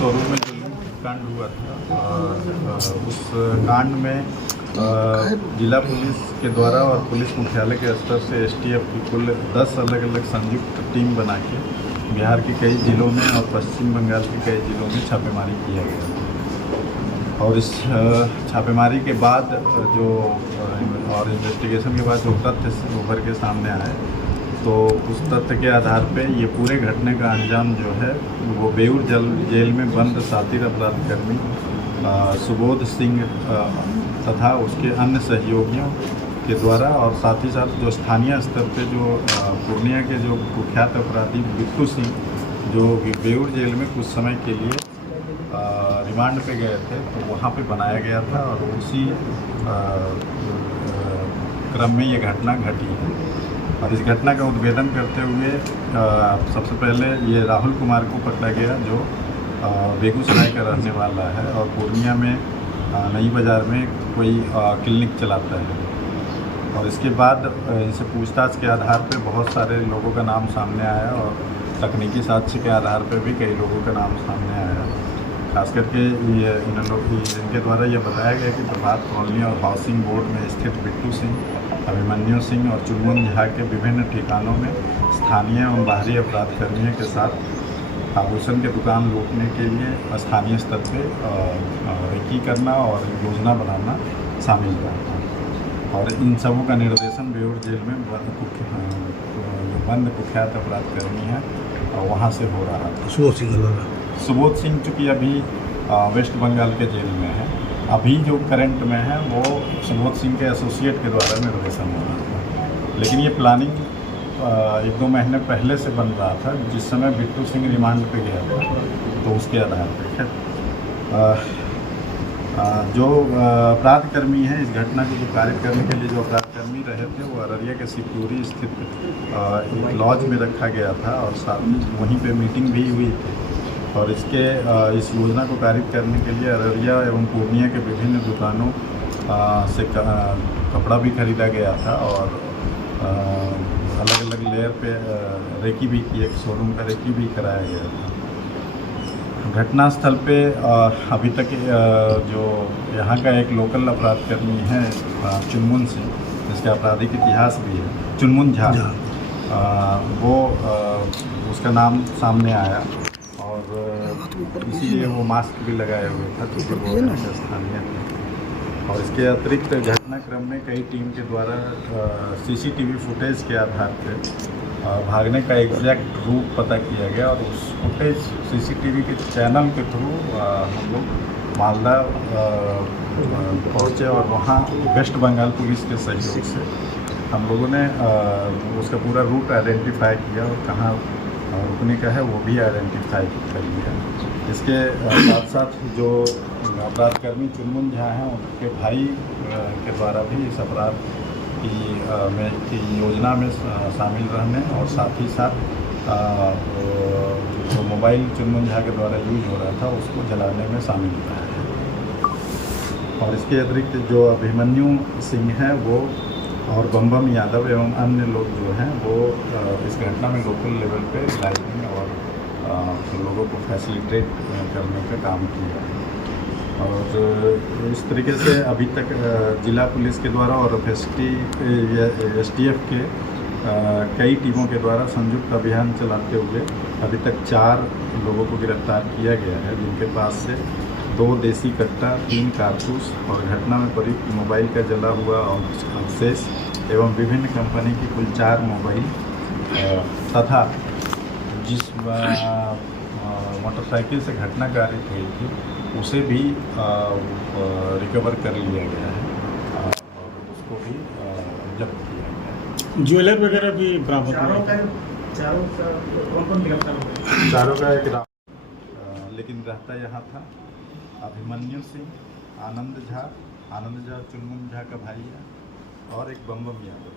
Showroom में जो कांड हुआ था उस कांड में जिला पुलिस के द्वारा और पुलिस मुख्यालय के स्तर से एसटीएफ की कुल 10 अलग अलग संयुक्त टीम बना के बिहार के कई जिलों में और पश्चिम बंगाल के कई जिलों में छापेमारी किया गया। और इस छापेमारी के बाद जो और इन्वेस्टिगेशन के बाद जो तथ्य उभर के सामने आए, तो उस तथ्य के आधार पे ये पूरे घटने का अंजाम जो है वो बेऊर जेल में बंद शातिर अपराध कर्मी सुबोध सिंह तथा उसके अन्य सहयोगियों के द्वारा और साथ ही साथ जो स्थानीय स्तर पे जो पूर्णिया के जो कुख्यात अपराधी बिट्टू सिंह जो बेऊर जेल में कुछ समय के लिए रिमांड पे गए थे, तो वहाँ पे बनाया गया था और उसी क्रम में ये घटना घटी है। और इस घटना का उद्भेदन करते हुए सबसे पहले ये राहुल कुमार को पकड़ा गया जो बेगूसराय का रहने वाला है और पूर्णिया में नई बाज़ार में कोई क्लिनिक चलाता है। और इसके बाद इनसे पूछताछ के आधार पे बहुत सारे लोगों का नाम सामने आया और तकनीकी साक्ष्य के आधार पे भी कई लोगों का नाम सामने आया। खास करके इनके द्वारा यह बताया गया कि प्रभात कॉलोनी और हाउसिंग बोर्ड में स्थित बिट्टू सिंह, अभिमन्यु सिंह और चुनमुन झा के विभिन्न ठिकानों में स्थानीय एवं बाहरी अपराध कर्मियों के साथ आभूषण के दुकान लूटने के लिए स्थानीय स्तर पर रेकी करना और योजना बनाना शामिल था। और इन सबों का निर्देशन बेऊर जेल में बंद कुख्यात अपराध कर्मी है और वहाँ से हो रहा था। सुबोध सिंह चूँकि अभी वेस्ट बंगाल के जेल में है, अभी जो करंट में है वो सुबोध सिंह के एसोसिएट के द्वारा निर्देशन हो रहा था। लेकिन ये प्लानिंग 1-2 महीने पहले से बन रहा था, जिस समय बिट्टू सिंह रिमांड पे गया था, तो उसके आधार पर जो अपराध कर्मी हैं, इस घटना को जो कारित करने के लिए जो अपराध कर्मी रहे थे वो अररिया के सिक्योरी स्थित एक लॉज में रखा गया था और साथ वहीं पे मीटिंग भी हुई थी। और इस योजना को कारित करने के लिए अररिया एवं पूर्णिया के विभिन्न दुकानों से कपड़ा भी खरीदा गया था और अलग अलग लेयर पे रेकी भी की, एक शोरूम का रेकी भी कराया गया था। घटनास्थल पे अभी तक जो यहाँ का एक लोकल अपराध कर्मी है चुनमुन सिंह, जिसका आपराधिक इतिहास भी है, चुनमुन झा, वो उसका नाम सामने आया और इसीलिए वो मास्क भी लगाए हुए था क्योंकि वो स्थानीय थे। और इसके अतिरिक्त घटनाक्रम में कई टीम के द्वारा सीसीटीवी फुटेज के आधार पर भागने का एग्जैक्ट रूट पता किया गया और उस फुटेज सीसीटीवी के चैनल के थ्रू हम लोग मालदा पहुँचे और वहाँ वेस्ट बंगाल पुलिस के सहयोग से हम लोगों ने उसका पूरा रूट आइडेंटिफाई किया और कहाँ रुकने का है वो भी आइडेंटिफाई कर लिया। इसके साथ साथ जो अपराध कर्मी चुनमुन झा हैं उनके भाई के द्वारा भी इस अपराध की योजना में शामिल रहने और साथ ही साथ जो मोबाइल चुनमुन झा के द्वारा यूज हो रहा था उसको जलाने में शामिल रहा है। और इसके अतिरिक्त जो अभिमन्यु सिंह हैं वो और बम यादव एवं अन्य लोग जो हैं वो इस घटना में लोकल लेवल पे लाइटिंग और लोगों को फैसिलिटेट करने का काम किया है। और इस तरीके से अभी तक जिला पुलिस के द्वारा और एसटीएफ के कई टीमों के द्वारा संयुक्त अभियान चलाते हुए अभी तक 4 लोगों को गिरफ्तार किया गया है, जिनके पास से 2 देसी कट्टा, 3 कारतूस और घटना में प्रयुक्त मोबाइल का जला हुआ अवशेष एवं विभिन्न कंपनी की कुल 4 मोबाइल तथा जिस मोटरसाइकिल से घटना कारित हुई थी उसे भी रिकवर कर लिया गया है और उसको भी जब्त किया गया है। ज्वेलर वगैरह भी बरामद हुआ है। चारों का एक लेकिन रहता यहाँ था अभिमन्यु सिंह, आनंद झा चुनमुन झा का भाई है, और एक बम यादव।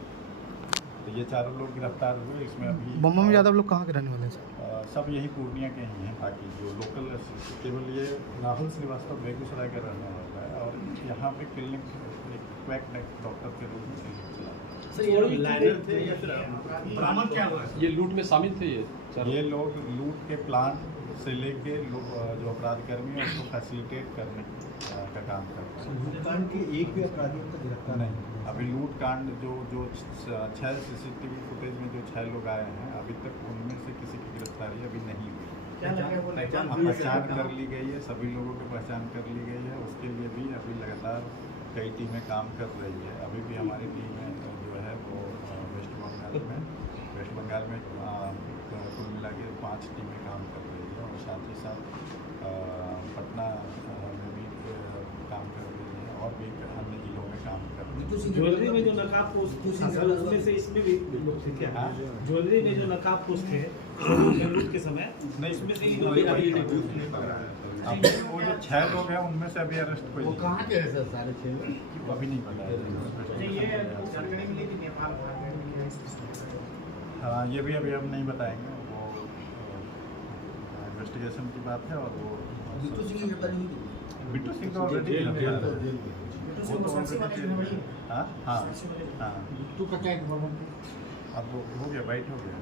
तो ये चारों लोग गिरफ्तार हुए। इसमें अभी बम यादव लोग कहाँ के रहने वाले हैं सर? सब यही पूर्णिया के ही हैं। बाकी जो लोकल केवल ये राहुल श्रीवास्तव बेगूसराय का रहने वाला है, और यहाँ पे क्लिनिक एक क्वैक डॉक्टर के रूप में क्लिनिक चला। सर ये लाइनर थे या फिर बरामद क्या हुआ? ये लूट में शामिल थे ये लोग लूट के प्लान से लेके जो अपराधकर्मी है उसको फैसिलिटेट करने का काम करते हैं। लूटकांड के एक भी अपराधियों को गिरफ्तार नहीं, अभी लूट कांड जो 6 CCTV फुटेज में जो 6 लोग आए हैं, अभी तक उनमें से किसी की गिरफ्तारी अभी नहीं हुई। पहचान कर ली गई है, सभी लोगों की पहचान कर ली गई है। उसके लिए भी अभी लगातार कई टीमें काम कर रही है। अभी भी हमारी टीमें जो है वो वेस्ट बंगाल में कुल मिला के 5 टीमें काम कर रही है, और साथ ही साथ पटना में भी काम कर रही है, और भी अन्य जिलों में काम कर रही है। ज्वेलरी में जो नकाबपोश उसमें से इसमें भी लोग थे क्या? ज्वेलरी में जो नकाबपोश थे लूट के समय, नहीं, उसमें से ही अब वो जो 6 लोग हैं उनमें से अभी अरेस्ट कोई नहीं। कहाँ के हैं सर सारे 6 लोग? अभी नहीं पता हाँ, ये भी अभी हम नहीं बताएंगे। वो इन्वेस्टिगेशन की बात है। और वो बिट्टू सिंह की गिरफ्तारी हुई थी? बिट्टू सिंह का ऑलरेडी गिरफ्तार है। हाँ हाँ हाँ, बिट्टू का क्या अब वो हो गया, बाइट हो गया।